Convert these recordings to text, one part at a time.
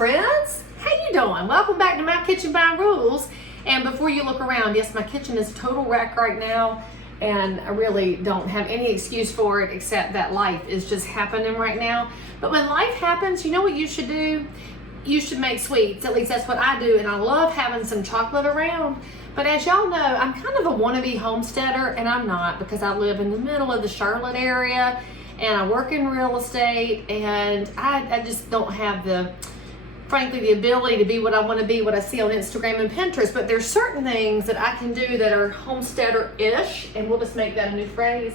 friends, how you doing? Welcome back to My Kitchen by Rules. And before you look around, yes, my kitchen is a total wreck right now, and I really don't have any excuse for it except that life is just happening right now. But when life happens, you know what you should do? You should make sweets. At least that's what I do, and I love having some chocolate around. But as y'all know, I'm kind of a wannabe homesteader, and I'm not, because I live in the middle of the Charlotte area and I work in real estate, and I just don't have frankly, the ability to be what I want to be, what I see on Instagram and Pinterest. But there's certain things that I can do that are homesteader-ish, and we'll just make that a new phrase.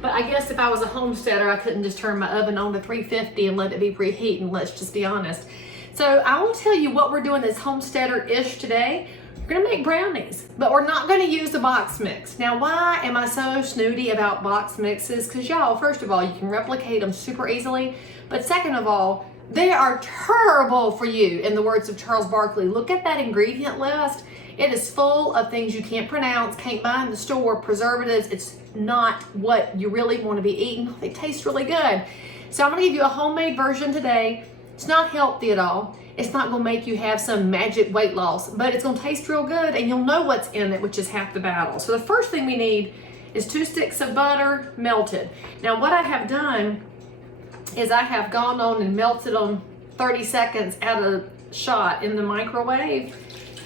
But I guess if I was a homesteader, I couldn't just turn my oven on to 350 and let it be preheating, let's just be honest. So I will tell you what we're doing that's homesteader-ish today. We're gonna make brownies, but we're not gonna use the box mix. Now, why am I so snooty about box mixes? Because y'all, first of all, you can replicate them super easily. But second of all, they are terrible for you, in the words of Charles Barkley. Look at that ingredient list. It is full of things you can't pronounce, can't buy in the store, preservatives. It's not what you really want to be eating. They taste really good. So I'm gonna give you a homemade version today. It's not healthy at all. It's not gonna make you have some magic weight loss, but it's gonna taste real good, and you'll know what's in it, which is half the battle. So the first thing we need is 2 sticks of butter melted. Now what I have done is I have gone on and melted them 30 seconds at a shot in the microwave.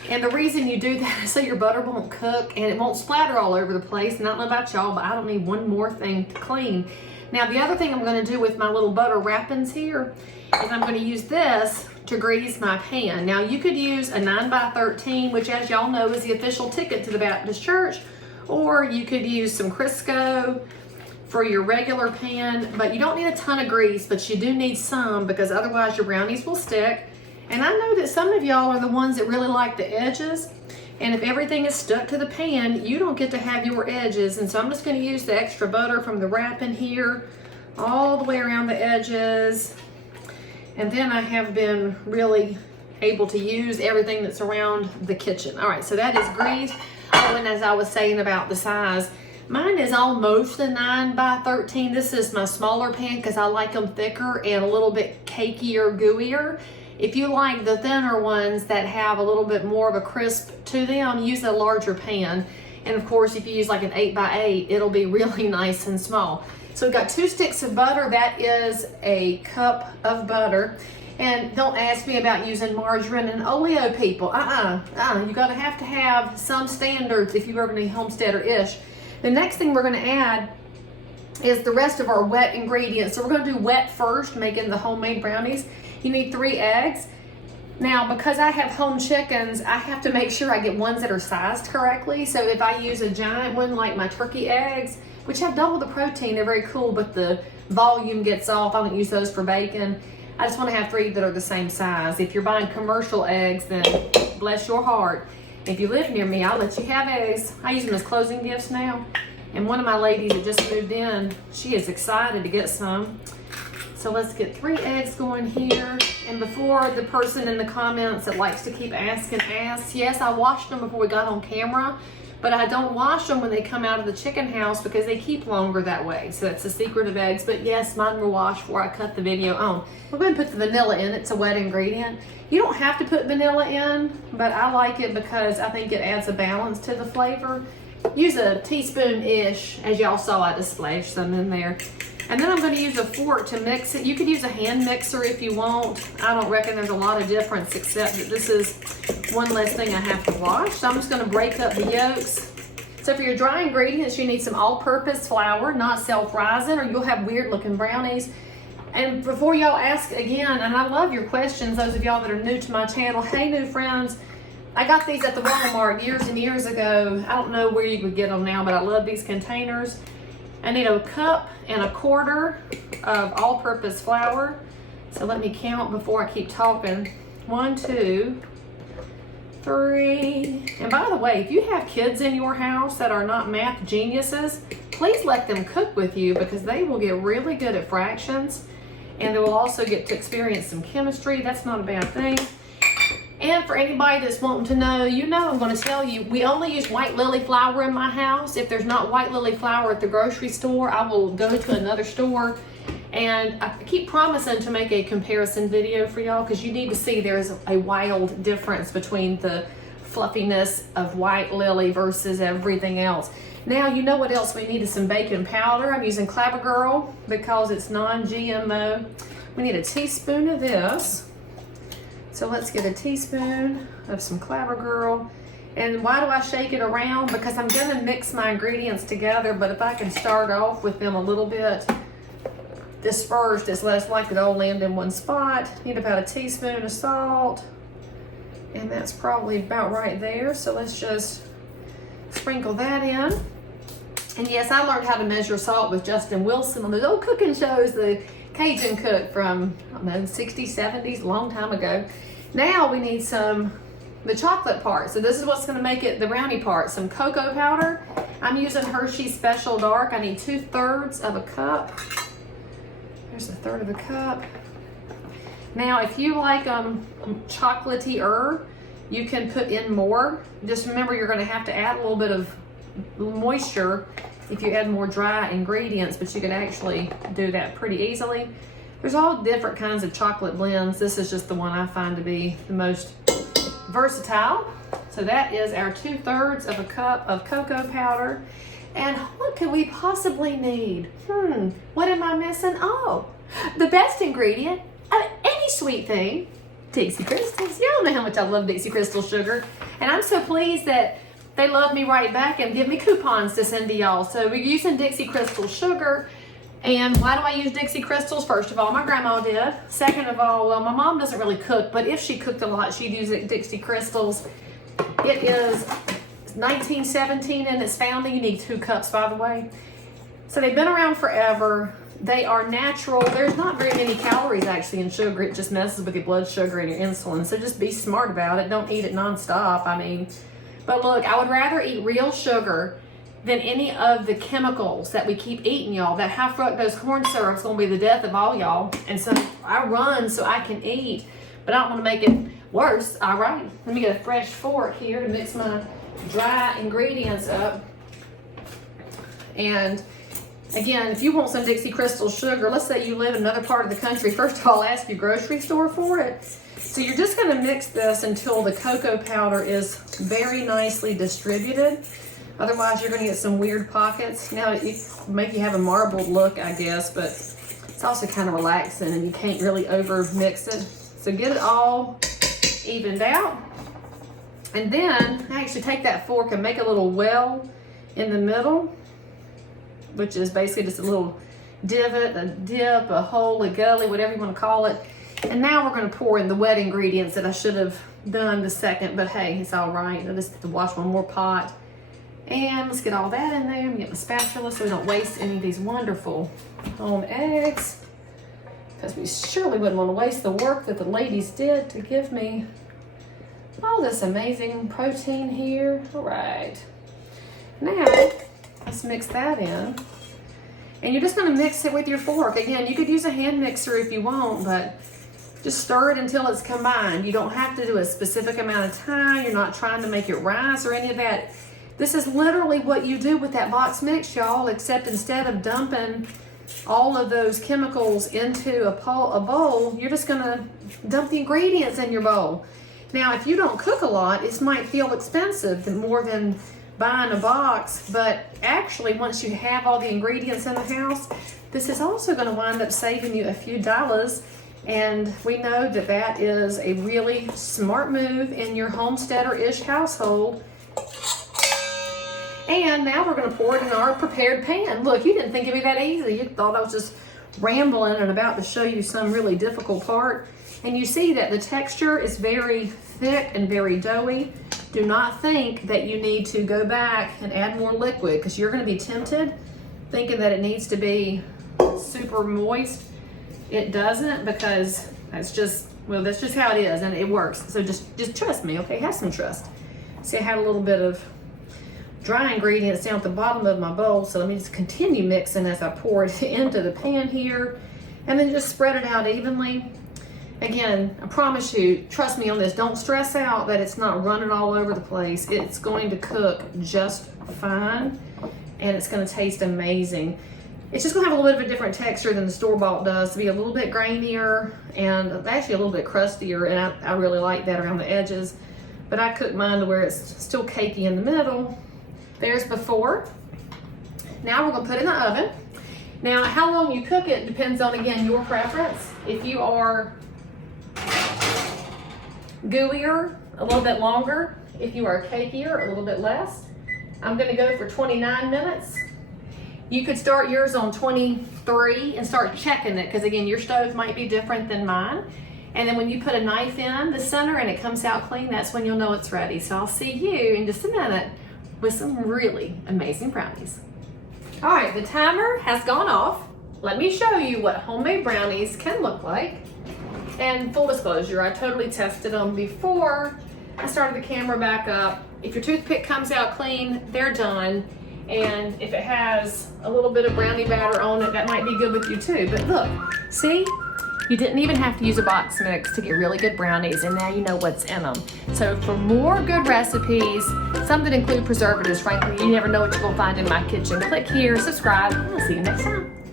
And the reason you do that is so your butter won't cook and it won't splatter all over the place. And I don't know about y'all, but I don't need one more thing to clean. Now the other thing I'm gonna do with my little butter wrappings here is I'm gonna use this to grease my pan. Now you could use a 9x13, which as y'all know is the official ticket to the Baptist church, or you could use some Crisco for your regular pan, but you don't need a ton of grease, but you do need some, because otherwise your brownies will stick. And I know that some of y'all are the ones that really like the edges, and if everything is stuck to the pan, you don't get to have your edges. And so I'm just gonna use the extra butter from the wrapping here all the way around the edges. And then I have been really able to use everything that's around the kitchen. All right, so that is greased. Oh, and as I was saying about the size, mine is almost a 9x13. This is my smaller pan because I like them thicker and a little bit cakier, gooier. If you like the thinner ones that have a little bit more of a crisp to them, use a larger pan. And of course, if you use like an 8x8, it'll be really nice and small. So we've got 2 sticks of butter. That is a cup of butter. And don't ask me about using margarine and oleo, people. You gotta have to have some standards if you're gonna be homesteader-ish. The next thing we're gonna add is the rest of our wet ingredients. So we're gonna do wet first, making the homemade brownies. You need 3 eggs. Now, because I have home chickens, I have to make sure I get ones that are sized correctly. So if I use a giant one like my turkey eggs, which have double the protein, they're very cool, but the volume gets off. I don't use those for bacon. I just wanna have 3 that are the same size. If you're buying commercial eggs, then bless your heart. If you live near me, I'll let you have eggs. I use them as closing gifts now. And one of my ladies that just moved in, she is excited to get some. So let's get 3 eggs going here. And before the person in the comments that likes to keep asking asks, yes, I washed them before we got on camera, but I don't wash them when they come out of the chicken house because they keep longer that way. So that's the secret of eggs. But yes, mine were washed before I cut the video on. We're going to put the vanilla in. It's a wet ingredient. You don't have to put vanilla in, but I like it because I think it adds a balance to the flavor. Use a teaspoon-ish, as y'all saw I just splashed some in there. And then I'm going to use a fork to mix it. You could use a hand mixer if you want. I don't reckon there's a lot of difference, except that this is one less thing I have to wash. So I'm just going to break up the yolks. So for your dry ingredients, you need some all-purpose flour, not self-rising, or you'll have weird-looking brownies. And before y'all ask again, and I love your questions, those of y'all that are new to my channel, hey new friends, I got these at the Walmart years and years ago. I don't know where you would get them now, but I love these containers. I need a 1.25 cups of all-purpose flour. So let me count before I keep talking. 1, 2, 3. And by the way, if you have kids in your house that are not math geniuses, please let them cook with you, because they will get really good at fractions, and they will also get to experience some chemistry. That's not a bad thing. And for anybody that's wanting to know, you know I'm going to tell you, we only use white lily flour in my house. If there's not white lily flour at the grocery store, I will go to another store And I keep promising to make a comparison video for y'all because you need to see there's a wild difference between the fluffiness of white lily versus everything else. Now, you know what else we need is some baking powder. I'm using Clabber Girl because it's non-GMO. We need a teaspoon of this. So let's get a teaspoon of some Clabber Girl. And why do I shake it around? Because I'm gonna mix my ingredients together, but if I can start off with them a little bit dispersed, it's less likely they'll land in one spot. Need about a teaspoon of salt. And that's probably about right there. So let's just sprinkle that in. And yes, I learned how to measure salt with Justin Wilson on those old cooking shows, the Cajun cook from, I don't know, 60s, 70s, a long time ago. Now we need the chocolate part. So this is what's gonna make it the brownie part. Some cocoa powder. I'm using Hershey Special Dark. I need 2/3 of a cup. There's 1/3 of a cup. Now, if you like chocolatey-er, you can put in more. Just remember, you're gonna have to add a little bit of moisture if you add more dry ingredients, but you can actually do that pretty easily. There's all different kinds of chocolate blends. This is just the one I find to be the most versatile. So that is our 2/3 of a cup of cocoa powder. And what could we possibly need? What am I missing? Oh, the best ingredient of any sweet thing, Dixie Crystals. Y'all know how much I love Dixie Crystal sugar. And I'm so pleased that they love me right back and give me coupons to send to y'all. So we're using Dixie Crystal sugar. And why do I use Dixie Crystals? First of all, my grandma did. Second of all, well, my mom doesn't really cook, but if she cooked a lot, she'd use Dixie Crystals. It is 1917 in its founding. You need 2 cups, by the way. So they've been around forever. They are natural. There's not very many calories actually in sugar. It just messes with your blood sugar and your insulin. So just be smart about it. Don't eat it nonstop. I mean, but look, I would rather eat real sugar than any of the chemicals that we keep eating, y'all. That high fructose corn syrup is gonna be the death of all y'all. And so I run so I can eat, but I don't wanna make it worse. All right, let me get a fresh fork here to mix my dry ingredients up. And again, if you want some Dixie Crystal sugar, let's say you live in another part of the country, first of all, ask your grocery store for it. So you're just gonna mix this until the cocoa powder is very nicely distributed. Otherwise, you're gonna get some weird pockets. Now, it make you have a marbled look, I guess, but it's also kind of relaxing and you can't really over mix it. So get it all evened out. And then I actually take that fork and make a little well in the middle, which is basically just a little divot, a dip, a hole, a gully, whatever you want to call it. And now we're going to pour in the wet ingredients that I should have done the second, but hey, it's all right. I just have to wash one more pot. And let's get all that in there and get my spatula so we don't waste any of these wonderful home eggs, because we surely wouldn't want to waste the work that the ladies did to give me all this amazing protein here. All right, now let's mix that in. And you're just going to mix it with your fork. Again, you could use a hand mixer if you want, but just stir it until it's combined. You don't have to do a specific amount of time. You're not trying to make it rise or any of that. This is literally what you do with that box mix, y'all, except instead of dumping all of those chemicals into a bowl, you're just gonna dump the ingredients in your bowl. Now, if you don't cook a lot, it might feel expensive more than buying a box, but actually once you have all the ingredients in the house, this is also gonna wind up saving you a few dollars. And we know that that is a really smart move in your homesteader-ish household. And now we're gonna pour it in our prepared pan. Look, you didn't think it'd be that easy. You thought I was just rambling and about to show you some really difficult part. And you see that the texture is very thick and very doughy. Do not think that you need to go back and add more liquid, because you're gonna be tempted thinking that it needs to be super moist. It doesn't, because that's just, well, that's just how it is and it works. So just trust me, okay? Have some trust. See, I had a little bit of dry ingredients down at the bottom of my bowl, so let me just continue mixing as I pour it into the pan here, and then just spread it out evenly. Again, I promise you, trust me on this, don't stress out that it's not running all over the place. It's going to cook just fine, and it's going to taste amazing. It's just gonna have a little bit of a different texture than the store-bought does, to be a little bit grainier and actually a little bit crustier, and I really like that around the edges. But I cook mine to where it's still cakey in the middle. There's before. Now we're gonna put it in the oven. Now how long you cook it depends on, again, your preference. If you are gooier, a little bit longer. If you are cakier, a little bit less. I'm gonna go for 29 minutes. You could start yours on 23 and start checking it, because again, your stove might be different than mine. And then when you put a knife in the center and it comes out clean, that's when you'll know it's ready. So I'll see you in just a minute with some really amazing brownies. All right, the timer has gone off. Let me show you what homemade brownies can look like. And full disclosure, I totally tested them before I started the camera back up. If your toothpick comes out clean, they're done. And if it has a little bit of brownie batter on it, that might be good with you too. But look, see? You didn't even have to use a box mix to get really good brownies, and now you know what's in them. So for more good recipes, some that include preservatives, frankly, you never know what you're gonna find in my kitchen. Click here, subscribe, and I'll see you next time.